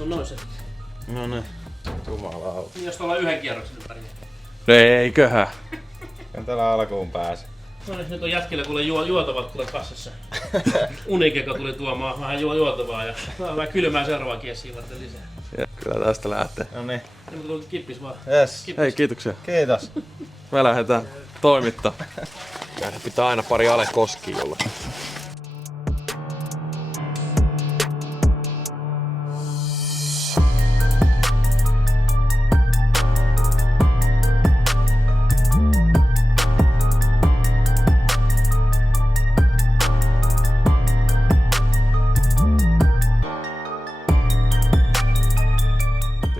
se on noin se. No niin. Jumalauta. Niin jos tuolla yhden kierroksen ympäri. Eiköhän. En täällä alkuun pääse. No niin, nyt on jätkillä kuule juotavat kuule kassassa. Unikeka tuli tuomaan vähän juotavaa ja vähän kylmää seuraavaa kiessiä varten lisää. Ja kyllä tästä lähtee. No niin. Ja mutta tuli kippis vaan. Yes. Kippis. Hei, kiitoksia. Kiitos. Me lähdetään toimittaa. Meidän pitää aina pari Ale Koskia olla.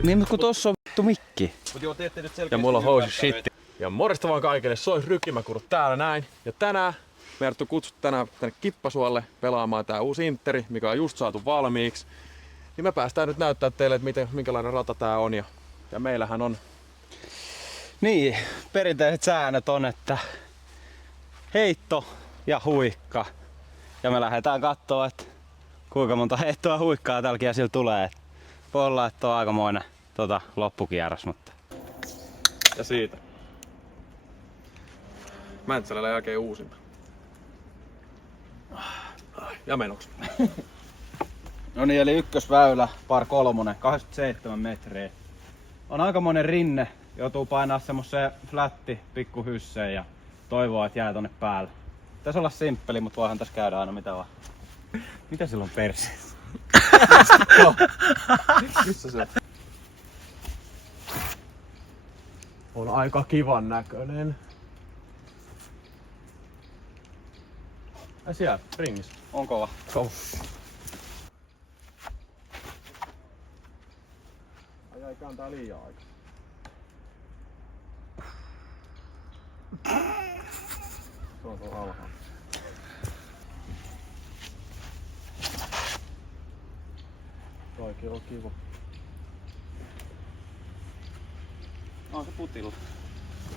Niin, mutta kun tossa on vittu mikki. Ja mulla on housu shit. Ja morjesta vaan kaikille, Sois Rykimäkurut täällä näin. Ja tänään meidät on kutsuttu tänään tänne Kippasuolle pelaamaan tää uusi Interi, mikä on just saatu valmiiksi. Niin me päästään nyt näyttää teille, että minkälainen rata tää on. Ja meillähän on... Niin, perinteiset säännöt on, että heitto ja huikka. Ja me lähdetään kattoo, että kuinka monta heittoa huikkaa tällä kiesillä tulee. Voi olla, että on aikamoinen loppukierros, mutta... Ja siitä. Mäntsälällä jälkeen uusinta. Ja menoksi. No niin, eli ykkösväylä, par 3, 27 metriä. On aikamoinen rinne, joutuu painaa semmoseen flätti pikkuhysseen ja toivoo, että jää tonne päälle. Pitäis olla simppeli, mutta voihan tässä käydä aina mitä vaan. Mitä sillä on perseessä? Missä se on aika kivan näköinen. Ai siellä, ringissä. On kova. Kova. Ai kääntää liian aikaa. Se on tuolla alhaalla. Toikin on kiva. On se putilla.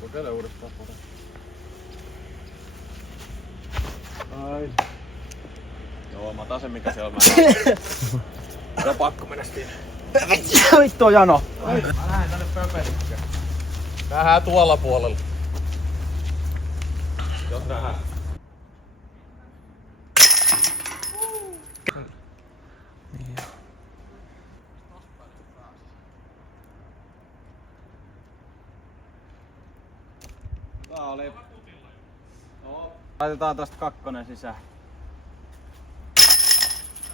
Kokeile uudestaan puhuta. Ai. Joo, mä otan sen mikä siellä on. Mä on pakko mennä siinä. Vittu on jano! Mä lähden tänne pöpelikkään. Nähdään tuolla puolella. Jos nähdään. Tää oli... Laitetaan tästä 2 sisään.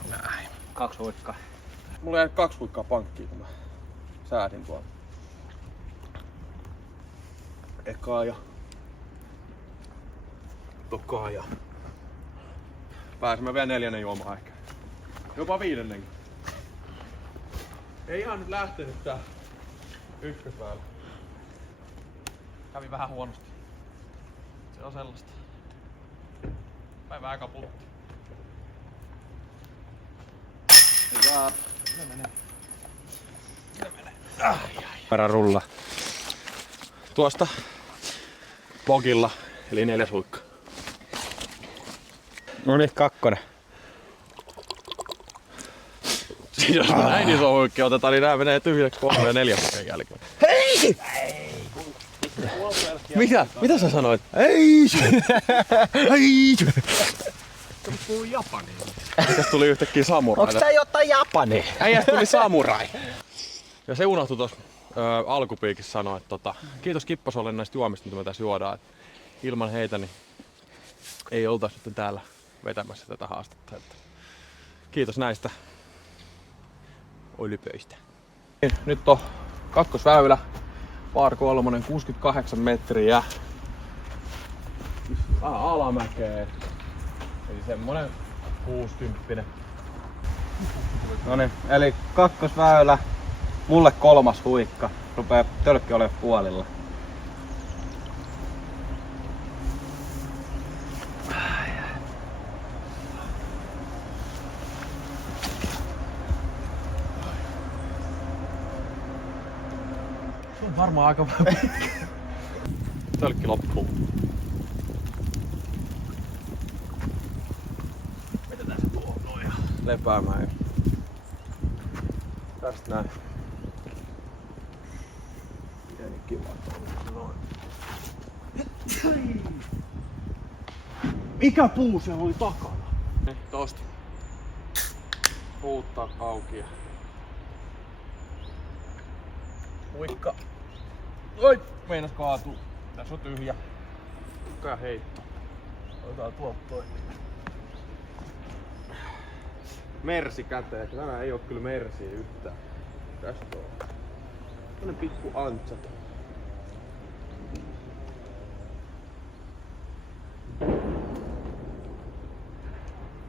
Näin. 2 huikkaa. Mulla jäi 2 huikkaa pankkiin, kun mä säädin tuolla. Ekaa ja tokaa ja pääsemme vielä 4. juomaan ehkä. Jopa 5. Ei ihan nyt lähtenyt tää ykkösväylä. Kävi vähän huonosti. Se on sellaista. Päivä aika putti. Hyvä. Para rulla. Tuosta bogilla, eli 4 huikka. No niin, 2. Siis jos näin iso huikki otetaan, niin nää menee tyhjäksi 3 ja 4 huikan jälkeen. Hei! Mitä? Mitä sä sanoit? Ei! Ei! Puhuu japania. Mitäs tuli yhtäkkiä samurai? Onks tää jotain japani? Äijästä tuli samurai! Ja se unohtui tuossa alkupiikissä sanoa, että kiitos Kippasuolle näistä juomista, mitä me tässä juodaan. Et ilman heitä niin ei oltais sitten täällä vetämässä tätä haastetta. Että kiitos näistä olipöistä. Nyt on kakkosväylä, par 3, 68 metriä. Vähän alamäkeä. Eli semmonen 60. Noniin, eli 2. väylä, mulle 3. huikka. Rupee tölkki olemaan puolilla. Se on varmaan aika vähän. Tölkki loppuu. Lepäämään. Tästä näin. Pieni kiva noin. Mikä puu se oli takana? Tosta. Puuttaa auki. Muikka. Oi! Meinas kaatuu. Tässä on tyhjä. Mikä heitto. Otetaan tuolta toi. Mersi käteen. Tänään ei oo kyllä mersiä yhtään. Tästä on. Tällainen pikku antsat.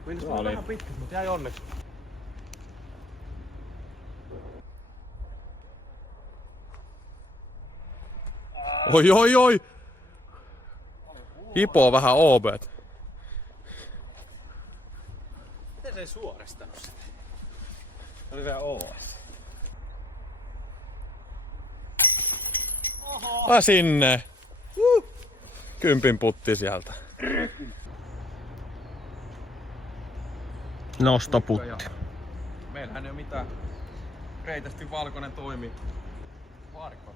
Meinas vähän pitkä, mutta jäi onneksi. Oi oi oi! Hipoo vähän OB:t. Miten se ei suoristanut sitä? Se oli vielä OS. Sinne! Kympin putti sieltä. Nostoputti. Meillähän ei oo mitään. Reitästi valkoinen toimii. Varko.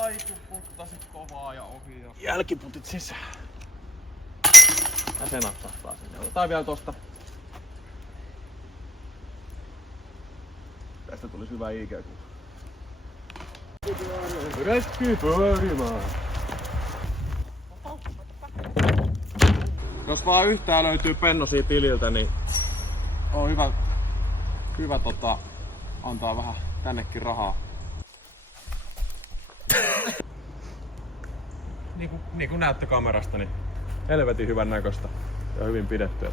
Ai kun puttasit kovaa ja ohi ja... Jälkiputit sisään. Ja se natsahtaa sinne. Otetaan vielä tosta. Tästä tulisi hyvä IG-kuva. Retki pyörimään. Jos vaan yhtään löytyy pennosia tililtä, niin on hyvä antaa vähän tännekin rahaa. Niin kuin näette kamerasta, niin helvetin hyvän näköistä ja hyvin pidettyä.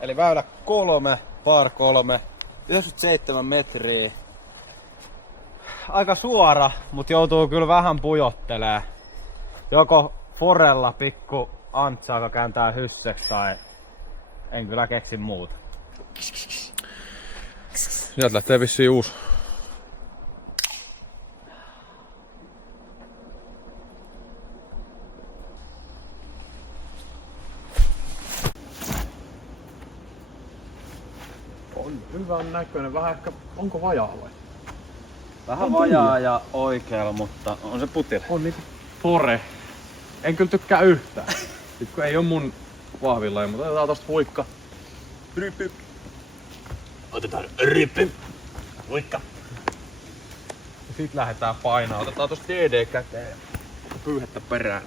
Eli väylä 3, par 3, 97 metriä. Aika suora, mutta joutuu kyllä vähän pujottelee. Joko forella pikku antsa, joka kääntää hysseksi, tai en kyllä keksi muuta. Sieltä lähtee vissiin uusi. On hyvän näköinen, vähän ehkä, onko vajaa vai? Vähän on vajaa tullut. ja oikealla, mutta on se putilla. On niinku fore. En kyllä tykkää yhtään. Sit kun ei oo mun vahvilla, mutta otetaan tosta huikka. Rypy. Otetaan ryppy. Muikka. Ja sit lähdetään painaa. Otetaan tosta DD käteen ja pyyhettä perään.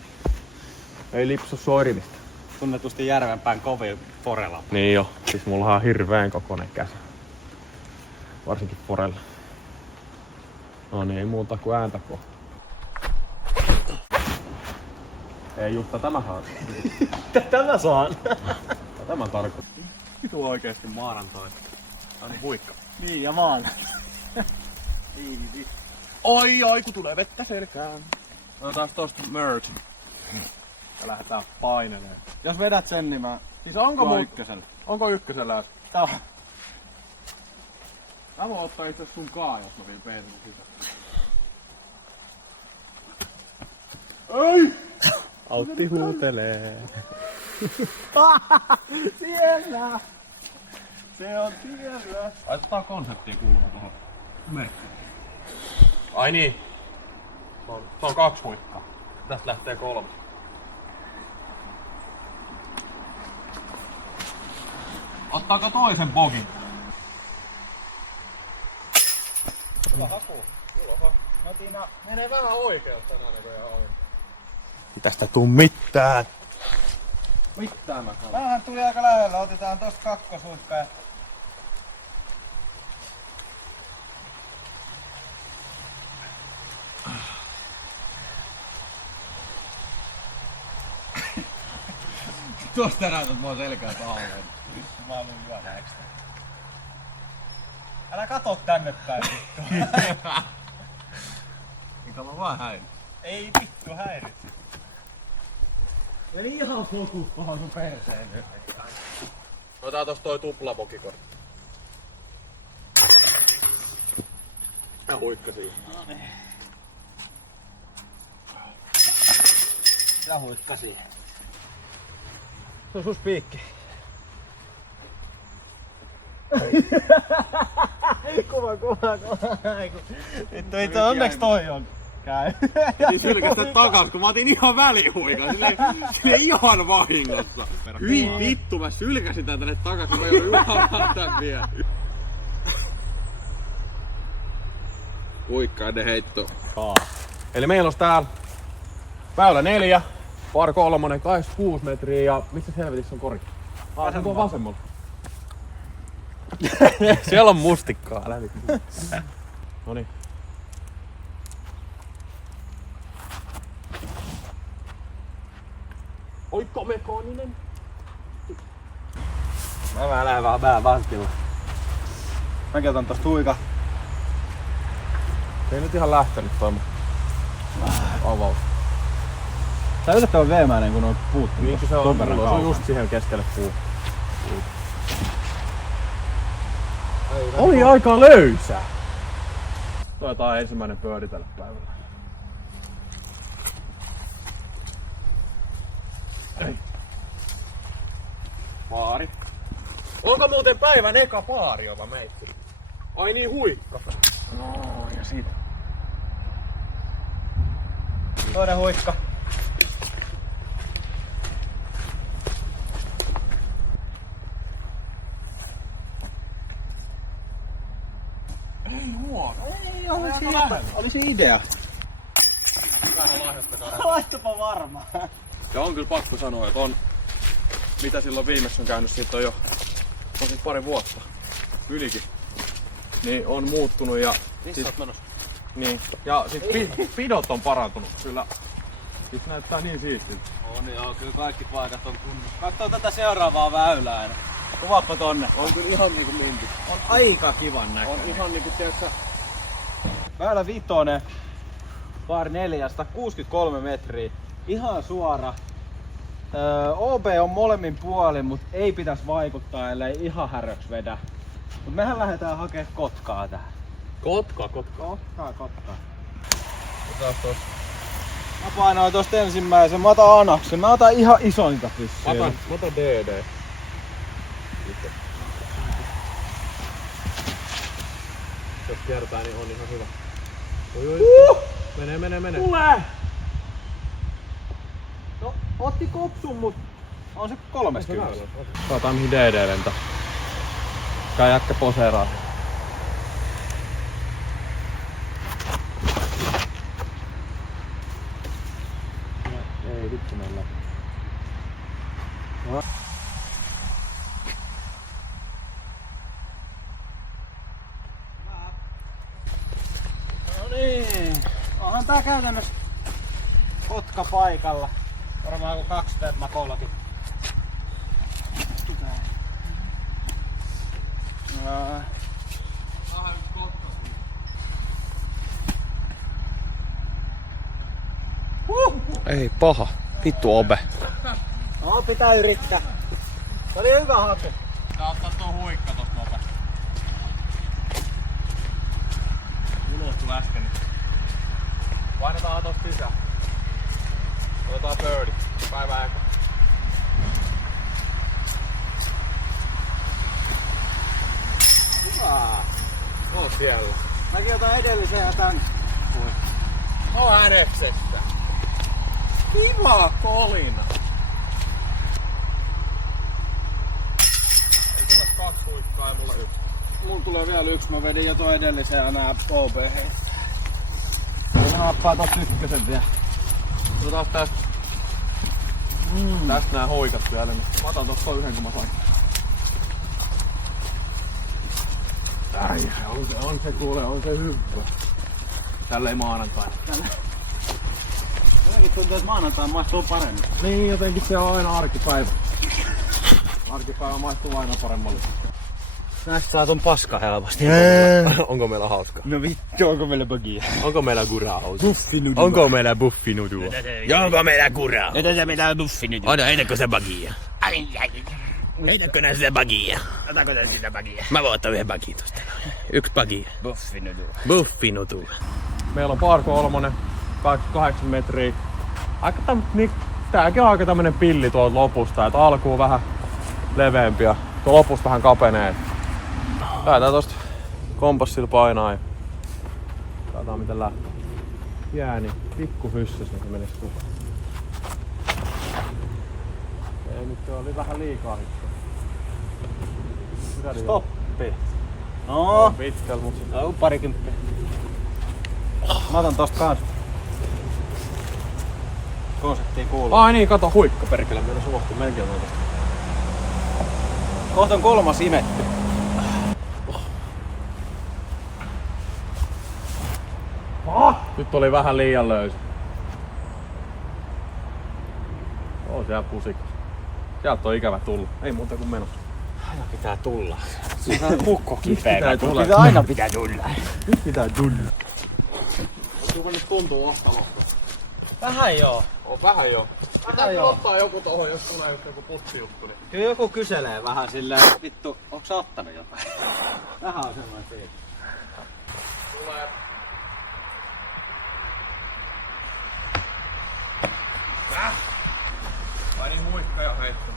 Ei lipsu soirimista. Tunnetusti Järvenpään kovin forella. Niin jo. Siis mulla on hirveen kokoinen käsi. Varsinkin forella. No niin, ei muuta kuin ääntä kohta. Ei Jutta, tämä saa. Tämä saan. Tämä tarkoittaa. Vitu oikeesti maanantai. Tää on huikka. Niin ja maan. Oi, kun tulee vettä selkään. Otetaan tosta merge. Ja lähdetään painelemaan. Jos vedät sen, niin mä Siis onko tuon mun... ykkösen. Onko ykkösellä? Tää. Mä voin ottaa itse sun kaa, jos mä vien perään sitä. Ei! Autti huutelee. Siellä! Se on siellä! Laitetaan konseptia kuulumaan tuohon merkkiin. Ai niin. Se on 2 huikkaa. Tästä lähtee 3. Ottaako toisen bogin? Menee vähän oikealta tänään näköjään oli. Tästä tuu mitään. Mitään mä sanon. Tämähän tuli aika lähellä. Otetaan tosta kakkoshuippea. Tuosta näytät mua selkää tahalleen. Mä haluun juoda ekstra. Älä kato tänne päin vittu. Mikä mä vaan häirin. Ei vittu häiritse. Eli ihan fokus tuohon sun perseen nyt. Otetaan tosta toi tuplabokikor. Ja huikka siihen. Ja huikka siihen. Se on sus piikki. Kuva. Vittu, onneksi toi on. Käy. Niin sylkästä takas, kun mä otin ihan välihuikan. Silleen ihan vahingossa. Hyi vittu, mä sylkäsin tän tänne takas, kun mä joudun juhlamaan tän vielä. Huikkaiden heitto. Eli meillä on täällä väylä 4, par 3, 86 metriä ja missä helvetissä on kori? Vasemmalla. Siellä on mustikkaa, läpi. Noniin. Oikko mekaaninen? Mä lähden vähän vastilla. Mäkin otan tosta huika. Ei nyt ihan lähtenyt toi avaus. Tää on yllättävän veemäinen kun on puuttu. Niin se on just siihen keskelle puu. Oli aika löysä. Toivotaan ensimmäinen pöödi tällä päivällä. Ei. Paari. Onko muuten päivän eka paari jopa meitsi? Ai niin huikka. No ja siitä. Toinen huikka. Ei huono. Ei olisi idea. Laittopa varmaan. Ja on kyllä pakko sanoa, että on, mitä silloin viimeksi on käynyt, siitä on jo siis pari vuotta, ylikin, niin on muuttunut ja niin, ja sit pidot on parantunut kyllä. Sit näyttää niin siistiltä. On joo, kyllä kaikki paikat on kunnossa. Katsoo tätä seuraavaa väylää. Kuvaappa tonne. On kyllä ihan niinku minti. On aika kivan näköinen. On ihan niinku tiiäksä. Väylä 5, par 4, 163 metriä. Ihan suora. OB on molemmin puolin, mut ei pitäisi vaikuttaa, ellei ihan häröks vedä. Mut mehän lähdetään hakemaan kotkaa tähän. Kotka. Kotkaa. Otas tos. Mä painoin tosta ensimmäisen. Mä otan anaksen. Mä otan ihan isointa pyssyä. Mä otan DD. Jos kiertää, niin on ihan hyvä. Oi. Mene. Tule! No, otti kopsun, mut on se 30. Katsotaan mihin DD lentää. Käy jätkä poseeraa. Ei vittu meillä. No niin. Onhan tää käytännössä kotka paikalla. Varmaan kun 2 temmakollakin. Ei paha. Vittu obe. No pitää yrittää. Se oli hyvä hake. Tää ottaa tuo huikka tosta nope. Unohtu äsken. Painetaan tosta sisään. Otetaan birdie. Päivä eka. Hyvä. Oot siellä. Mäkin otan edellisen ja tän. No NFCstä. Kiva kolina. Ei tule 2 huikkaa ja mulla 1. Mulla tulee vielä 1. Mä vedin jo tuon edellisen ja nää OB hei. Mä nappaan tosta 1 vielä. Otetaan tästä. Tästä nää hoikat vielä. Niin mä otan tosta 1 kun mä sain. Ai, on se kuule, on se hyvä. Tälleen maanantaina. Jotenkin tuntuu, että maanantain maistuu paremmin. Niin, jotenkin se on aina arkipäivä. Arkipäivä maistuu aina paremmalle. Näistä saa ton paska helposti. Onko meillä hauska? No vittu, onko meillä bagia? Onko meillä kurautus? Buffinudua. Onko meillä buffinudua? Ja onko meillä kuraa? Tätä meillä buffinudua. Ota, heitäkö se bagia? Ai. Heitäkö nää sitä bagia? Otako nää sitä bagia? Mä voin ottaa 1 bagia tosta. 1 bagia. Buffinudua. Meillä on par 3, 28 metriä. Aika Tääkin on aika tämmönen pilli tuolta lopusta, että alkuun vähän leveämpi ja tuo lopusta vähän kapenee. Lähdetään tosta kompassilla painaa ja katsotaan miten lähtee. Pieni pikku hyssys, niin se menisi tuohon. Ei nyt oli vähän liikaa hyssys. Stoppi. No. Pitkällä mut sit. Parikymppiä. Mä otan tosta kans. Konseptiin kuuluu. Ai niin, kato huikka perkele, meillä suohti melkein on tosta. Kohta on 3. imetty. Nyt oli vähän liian löysä. Oo siellä pusikas. Sieltä on ikävä tulla. Ei muuta kuin menossa. Aina pitää tulla. Se on kukko kipeä. Aina pitää tulla. Nyt pitää tulla. Tuo nyt tuntuu ostalokko. Vähän joo. On vähän joo. Vähän joo. Ottaa joku tohon, jos tulee just joku pussijuttu. Niin. Kyllä joku kyselee vähän silleen, vittu, onks sä ottanut jotain? Vähän on semmoinen siitä. Tulee. Vai niin huikka ja heitto.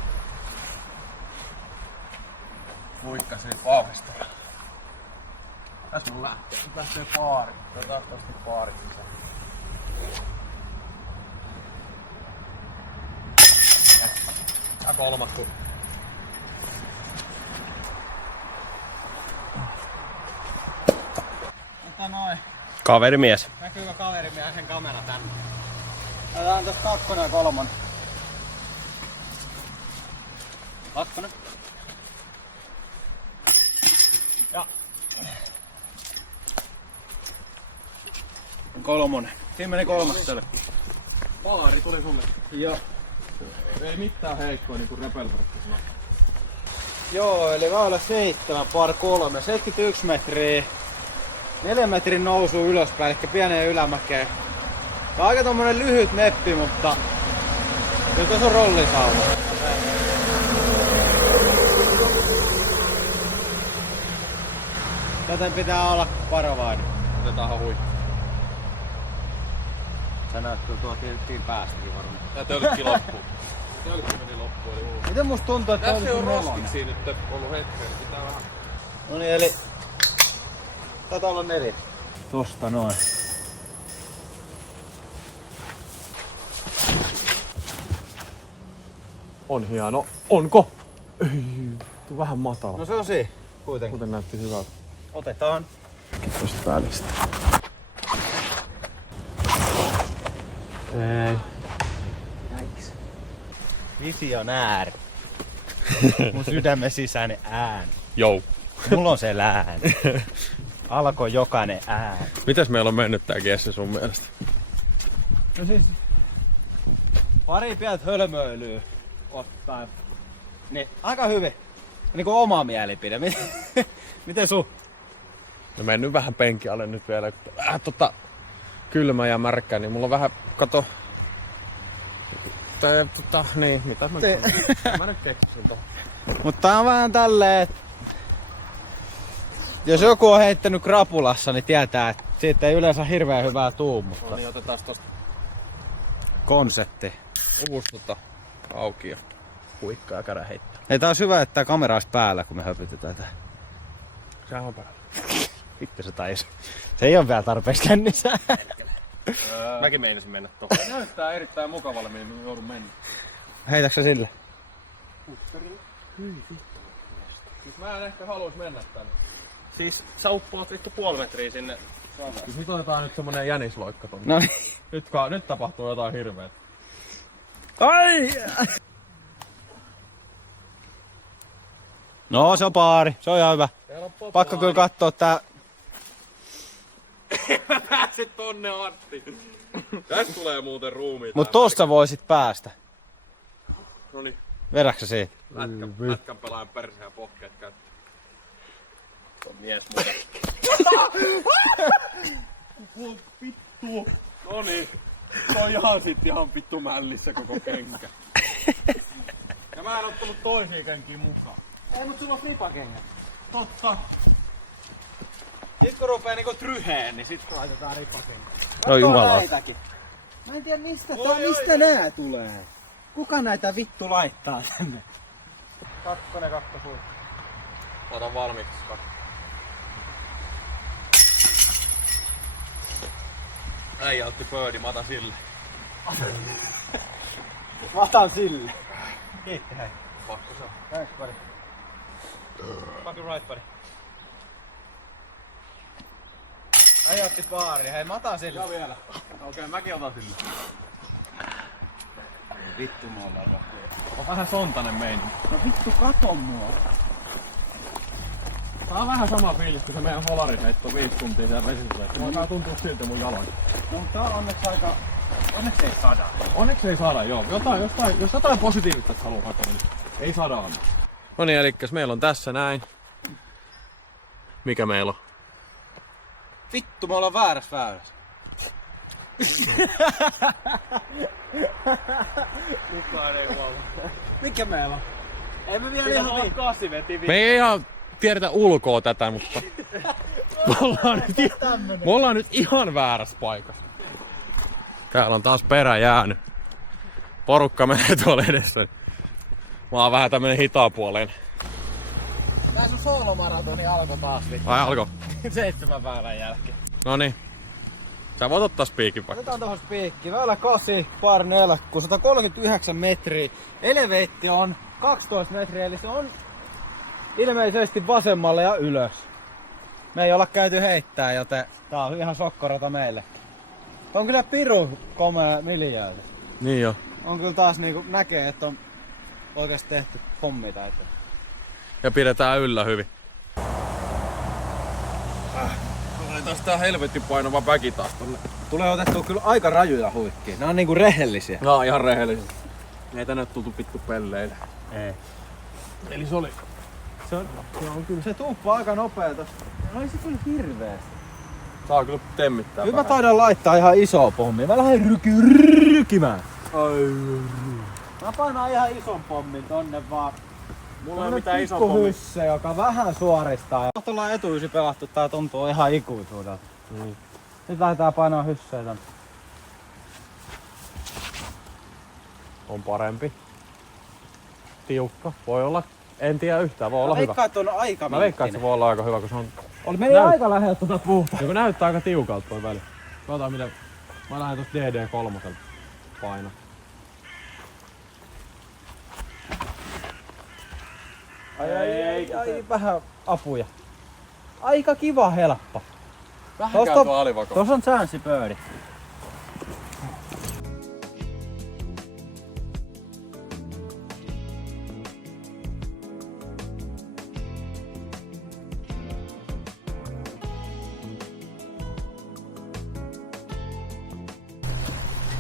Huikka siitä vahvista. Tässä mun lähtee. Nyt lähtee paari. Otetaan tosta paari sisään. Ja 3. Ota noin. Kaverimies. Näkyykö kaverimiehen kamera tänne? Otetaan tossa 2 ja 3. 2. Ja 3. Siinä meni 3 selkku. Paari tuli sulle. Joo. Ei mitään heikkoa niinku repelverkki sanoo. Joo, eli väylä 7, par 3, 71 metriä. 4 metrin nousu ylöspäin, eli pieneen ylämäkeen. Tää on aika tommonen lyhyt meppi, mutta kyllä tässä on rollisauva. Joten pitää olla varovainen. Otetaanhan huikka. Sä näet kyllä tuo tiettiin päästäkin varmaan. Tää tölkki loppuu. Tölkki meni loppuun eli muu. Miten musta tuntuu, että Tässä ei oo nelonen? roskiksi nyt ollut hetken, pitää vähän. No niin, eli taitaa olla 4. Tosta noin. On hieno. Onko? Ei, tuu vähän matala. No se on siinä, kuitenkin. Kuten näytti hyvältä. Otetaan. Tosta välistä. Ei. Visionääri. Mun sydämen sisäinen ääni. Jou. Mulla on se ääni. Alkoi jokainen ääni. Mitäs meillä on mennyt tää kiessä sun mielestä? No siis... Pari pientä hölmöilyä ottaen. Niin, aika hyvin. Niinku oma mielipide. Miten sun? No mennyt vähän penki alle nyt vielä. Vähän kylmä ja märkä, niin mulla on vähän, kato... Niin, mitä mä nyt keksin tohon. Mutta tää on vähän tälleen, että jos joku on heittänyt krapulassa, niin tietää, että siitä ei yleensä hirveän hyvää tuu, mutta... No niin, otetaan tosta Konsepti. uvusta auki ja huikkaa ja käydään heittää. Ei, tää on hyvä, että tää kamera olisi päällä, kun me höpytetään tää. Sehän on päällä. Vittu se taisi. Se ei ole vielä tarpeeksi kännissä. Mäkin meinasin mennä tohon. Se näyttää erittäin mukavalle, mihin mä joudun mennä. Heitätkö sä sille? Nyt mä en ehkä haluais mennä tänne. Siis sä uppoat vittu 0,5 metriä sinne. Nyt otetaan nyt semmonen jänisloikka tonne. No niin. Nyt tapahtuu jotain hirveet. Ai! No se on paari, se on ihan hyvä. Pakko kyllä kattoo tää. Pääsit tonne Artti. Tästä tulee muuten ruumiita. Mut tosta voisit päästä. Noniin. Vedäksä siitä? Lätkän pelaajan perseen ja pohkeet käyttää. Se on mies muuta. Vittu. Noniin. Se on ihan vittu mällissä koko kenkä. Ja mä en ottanut toisia kenkiä mukaan. Ei, mut sulla on flipakengät. Totta. Sit kun rupee niinku tryheen, niin sit laitetaan ripakengät. No jumala. Mä en tiedä mistä nää tulee. Kuka näitä vittu laittaa tänne? Kakkonen, kakkosuun. Laitan valmiiksi. Äijä otti birdie, mä otan sille. Mä otan sille. Kiitti hei. Pakko se on. Thanks buddy. Fucking right buddy. Äijä otti paari, hei mä otan sille. Ja vielä. Okei, mäkin otan sille. Vittu mä ollaan rohkeita. On vähän sontanen meininki. No vittu kato mua. Tää on vähän sama fiilis kuin se meidän holariheitto 5 tuntia siellä vesisellä. Alkaa tuntua siltä mun jalan. No tää on onneksi aika... Onneksi ei sada. Onneksi ei saada, joo. Jos jotain positiivista haluaa hakea, niin ei saada anna. No niin, elikkäs meillä on tässä näin. Mikä meillä on? Vittu me ollaan väärässä väylässä. Kukaan ei huomaa. Mikä meillä on? Ei me vielä ihan 8 veti. Me ei ihan tiedetä ulkoa tätä, mutta me ollaan nyt ihan väärässä paikassa. Täällä on taas perä jäänyt. Porukka menee tuolla edessä. Mä oon vähän tämmönen hitaapuoleinen. Tää sun soolomaratoni alkoi taas. Vai alko? 7 väylän jälkeen. Noniin. Sä voit ottaa spiikin vaikka. Otetaan tohon spiikki. Väylä 8, par 4, 139 metriä. Eleveitti on 12 metriä, eli se on ilmeisesti vasemmalle ja ylös. Me ei olla käyty heittää, joten tää on ihan sokkorata meille. On kyllä piru komea miljöötä. Niin jo. On kyllä taas niinku näkee, että on oikeesti tehty hommi täyteen. Ja pidetään yllä hyvin. Tulee taas tää helvetin painava väki taas tonne. Tulee otettua kyllä aika rajuja huikkia. Nää on niinku rehellisiä. No ihan rehellisesti. Ei tänne tultu pitku pelleille. Ei. Eli se oli. Se on kyllä. Se tuuppaa aika nopea tossa. No ei se kyllä hirveesti. Saa kyllä temmittää. Nyt mä taidan laittaa ihan isoa pommia. Mä lähden rykimään. Mä painaan ihan ison pommin tonne vaan. Mulla ei ole mitään ison pommin. Hysse, joka vähän suoristaa. Kohta ollaan etuysi pelattu, tää tuntuu ihan ikuisuudelta. Nyt lähdetään painaa hysseä tonne. On parempi. Tiukka. Voi olla. En tiedä yhtään. Voi olla hyvä. Veikkaan, että on aika Mä veikkaan, että se voi olla aika hyvä, kun se on... Meni aika lähellä tuota puuta. Joku näyttää aika tiukalta toi väli. Katsotaan miten... Mä lähden tosta DD3 paino. Ai, vähän apuja. Aika kiva helppo. Vähän käy tuo alivako. Tuossa on chanssi birdie.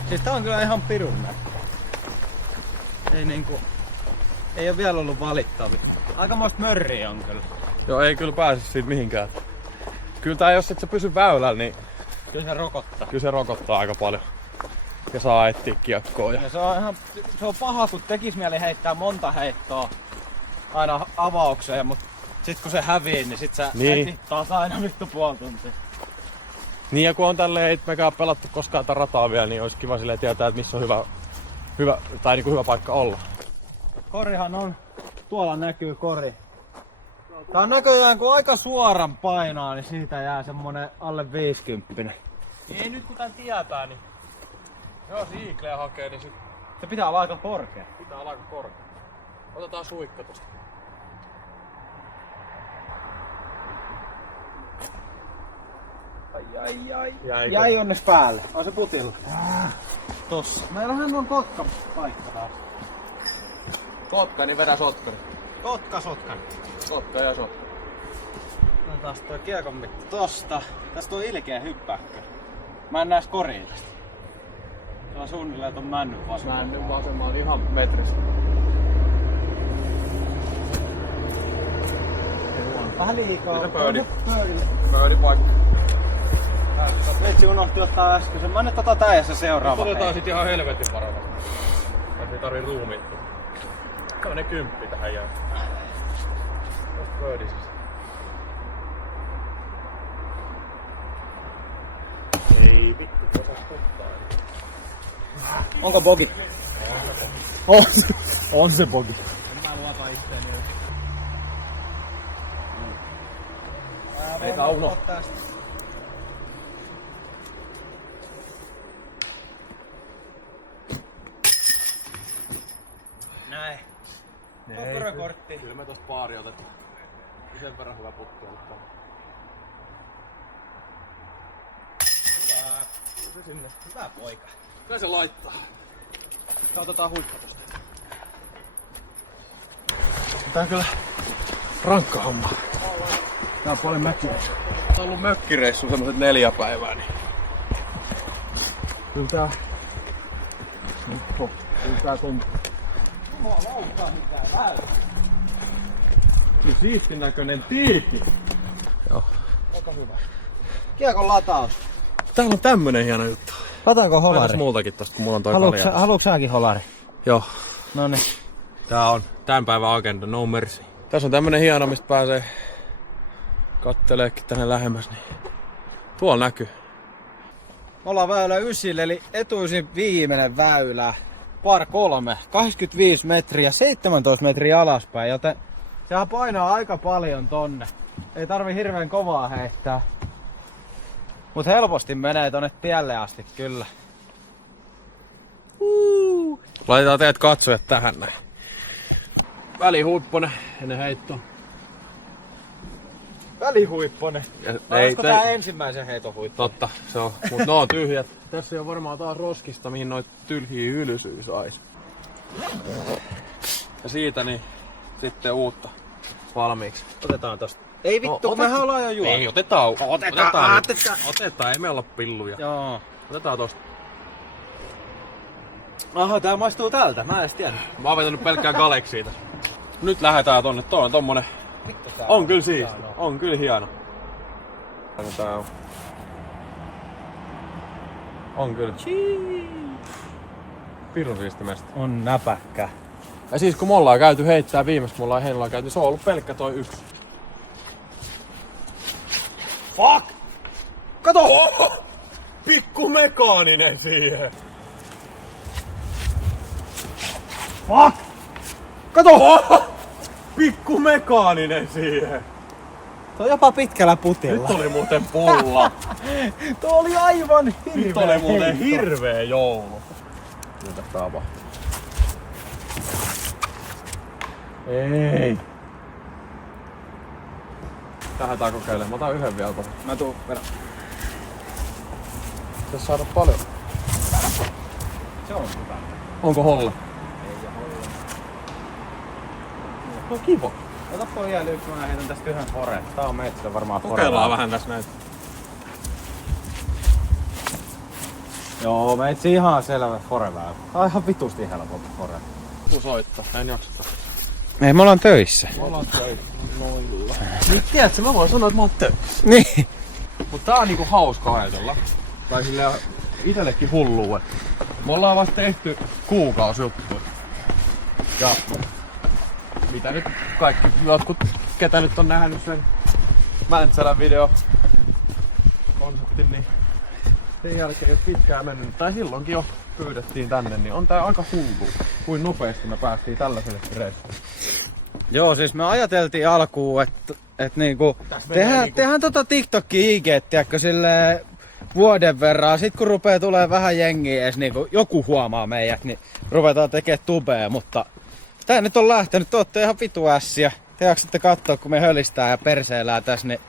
Siis tää on kyllä ihan pirun näkö. Ei oo vielä ollut valittavia. Aikamoista mörriä on kyllä. Joo, ei kyllä pääse siitä mihinkään. Kyllä tää, jos et sä pysy väylällä, niin Kyllä se rokottaa. kyllä se rokottaa aika paljon. Ja saa etsiä kiekkoa. Ja se on paha, kun tekis mieli heittää monta heittoa aina avaukseen, mut sit kun se hävii, niin sit sä etit taas aina vittu puoli tuntia. Niin ja kun on tälleen, ei mekään pelattu koskaan tätä rataa vielä, niin olisi kiva silleen tietää, että missä on hyvä paikka olla. Korihan on, tuolla näkyy kori. Tää on näköjään, kun aika suoran painaa, niin siitä jää semmonen alle 50. Ei nyt kun tän tietää, niin jos Eagleä hakee, niin sit Se pitää olla aika korkea. pitää olla aika korkea. Otetaan suikka tosta. Ai. Jäi onnes päälle. On se putilla. Tossa. Meillähän on kotka-paikka taas. Kotka, niin vedä sotkari. Kotka-sotkan. Kotka ja sotkari. Otetaan toi kiekon mitta tosta. Tästä on ilkeä hyppäkkö. Mä en näis koria tästä. Se on suunnilleen ton männyn vasemmalla. Männyn vasemmalla ihan metrissä. Vähän liikaa. Mitä birdie? Birdie. Paikka. Vitsi unohti ottaa äsken. Mä nyt otan tää ja se seuraava. Otetaan sit ihan helvetin paremmin. Ei tarvii ruumiittua. Tällainen 10 tähän jää. Tästä birdie siis. Ei vittu, osas ottaa. Onko bogi? On se bogi. Mä luotan itseäni. Ei Kauno. Näin. Onko rekortti? Kyllä me tosta baari otetaan. Sen verran hyvä putki on ollut. Hyvä poika. Kyllä se laittaa. Otetaan huikka tosta. Tää on kyllä rankka homma. Tää on paljon mäkiä. Tää on ollut mökkireissu semmoset 4 päivää, niin... Kyllä tää tuntuu. Kyllä siistin näköinen tiikki. Joo. Aika hyvä. Kiekon lataus. Täällä on tämmönen hieno juttu. Lataako holari? Laitas muutakin tosta, kun mulla on toi kalja. Haluuks säkin holari? Joo. Noniin. Tää on tän päivän agenda, no mercy. Tässä on tämmönen hieno, mistä pääsee katteleekin tänne lähemmäs. Niin tuolla näkyy. Me ollaan väylä 9, eli etuisin viimeinen väylä. Par 3, 85 metriä, 17 metriä alaspäin, joten sehän painaa aika paljon tonne. Ei tarvi hirveän kovaa heittää. Mut helposti menee tonne tielle asti kyllä. Laitetaan teidät katsojat tähän näin. Välihuipponen ennen heittoa. Välihuipponen. Olisiko tää ensimmäisen heiton huippu? Totta, se on. Mut ne on tyhjät. Tässä on varmaan taas roskista, mihin noit tylhiä hylsyä sais. Ja siitä niin sitten uutta valmiiksi. Otetaan tosta. Ei vittu, kun mehän ollaan jo juotu. Ei, otetaan. Otetaan, ei me olla pilluja. Joo. Otetaan tosta. Aha, tää maistuu tältä, mä en edes tiennyt. Mä oon vetänyt pelkkää Galaxia tässä. Nyt lähdetään tonne, toi on tommonen. Vittu tää On kyllä siisti, on kyllä hieno. Tää on. On kyllä. Pirun siisti mesta. On näpäkkä. Ja siis kun me ollaan käyty heittää viimeksi, me ollaan Heinolaan käyty, se on ollut pelkkä toi 1. Fuck! Kato! Oho! Pikku mekaaninen siihen. Fuck! Kato! Oho! Pikku mekaaninen siihen. Tuo on jopa pitkällä putilla. Nyt oli muuten pulla. Tuo oli aivan hirveä. Nyt oli muuten hirveä joulu. Mitä tapahtuu? Ei. Lähdetään kokeilemaan. Mä otan yhden vielä tuohon. Mä tuun verran. Pitäis saada paljon. Se on hyvä. Onko holle? Ei se holla. No kiva. Otappa vielä yksi, mä heitän tästä yhden foren. Tää on meitsillä varmaan foren. Kokeillaan vähän tässä näitä. Joo, meitsi ihan selvä foreväylä. Tää on ihan vitusti helpompi fore. Joku soittaa, en jaksa. Ei, me ollaan töissä. Me ollaan töissä. Noilla. Nyt tiedätkö, mä voin sanoa, että mä oon töissä. Niin. Mut tää on niinku hauska ajatella. Tai silleen itellekin hulluu. Me ollaan vasta tehty kuukausi juttuja. Ja mitä nyt kaikki jotkut, ketä nyt on nähnyt sen Mäntsälän video konseptin, niin sen jälkeen jos pitkään mennyt, tai silloinkin jo pyydettiin tänne, niin on tää aika hullu, kuin nopeasti me päästiin tällaiselle reissulle. Joo, siis me ajateltiin alkuun, että niinku tehdään tota TikTokia IG, tiedätkö, silleen vuoden verran. Sit kun rupee tulee vähän jengiä edes niinku joku huomaa meidät, niin ruvetaan tekemään tubea, mutta tää nyt on lähtenyt, te ootte ihan vitu ässiä. Te jaksatte kattoo, kun me hölistää ja perseillään tässä, niin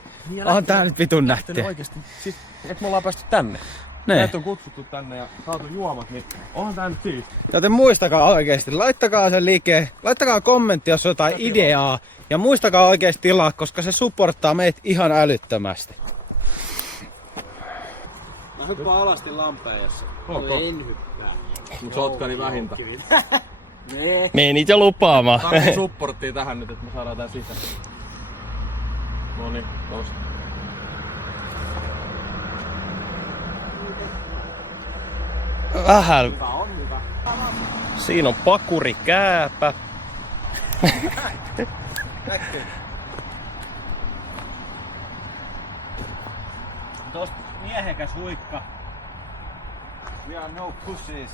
on tää nyt vitun nättiä. Oikeesti, siis, et me ollaan päästy tänne. Ne. Meidät on kutsuttu tänne ja saatu juomat, niin onhan tää nyt siisti. Joten muistakaa oikeesti, laittakaa se liike, laittakaa kommentti, jos on jotain ideaa. Ja muistakaa oikeesti tilaa, koska se supporttaa meitä ihan älyttömästi. Mä hyppään alasti lampeessa. En hyppää. Mut sotkani vähintä. Menit jo lupaamaan. Tarvii supporttia tähän nyt, että me saadaan tää sisään. Noniin, tosta. Vähän. Siinä on pakurikääpä. Tosta miehekäs huikka. We are no pussies.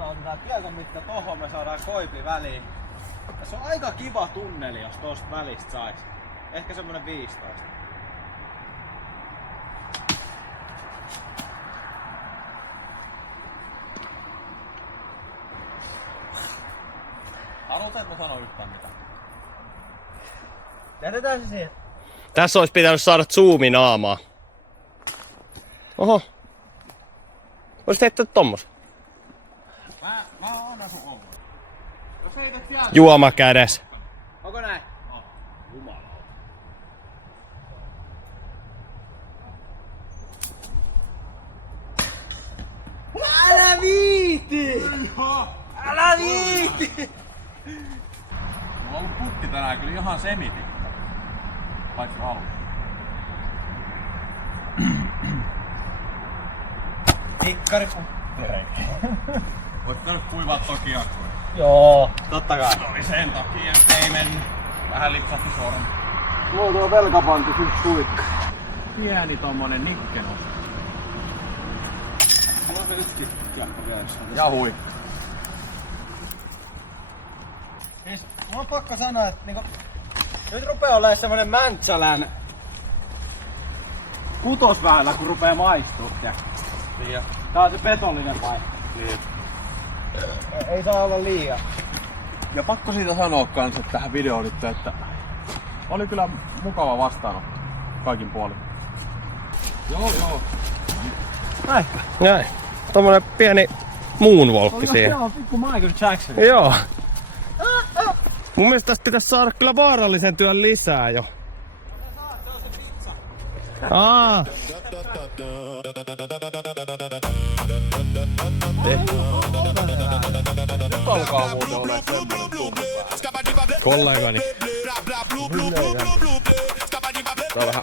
otetaan kiekon mitta tohon, me saadaan koipi väliin. Tässä on aika kiva tunneli, jos tosta välistä sais. Ehkä semmonen 15. Haluat, että mä sanon yhtään mitään? Jätetään se siihen. Tässä olisi pitänyt saada zoominaamaa. Oho. Voisit heittää tommos. Mä annan sun olla. Jos heität sieltä. Juoma kädes. Onko näin? Älä viiti! Älä viiti! Mulla on ollut putti tänään kyllä ihan semiti. Paitsi haluat. Tikkari puttere. Voit tänne kuivaa toki akkuja. Joo, totta kai. Oli sen takia, ettei mennyt. Vähän lipsahti sormi. Mulla on velkapankki yksi suikka. Pieni tommonen nikkeno. Mulla on se yksi kiekko vielä. Jahui. Siis, mulla on pakko sanoa, että niinku, nyt rupee olemaan semmonen Mäntsälän kutosväylä, kun rupee maistuu. Niin. Tää on se petollinen paikka. Niin. Ei saa olla liian. Ja pakko siitä sanoa kans, että tähän videoon nyt, että oli kyllä mukava vastaanotto kaikin puolin. Joo. Näin. Näin. Tommonen pieni moonwalkki siihen. Joo, pikku Michael Jackson. Joo. Mun mielestä tästä pitäisi saada kyllä vaarallisen työn lisää jo. Aa. Nyt alkaa muuten olemaan semmoinen tunne päällä. Kollegani. Tää on vähän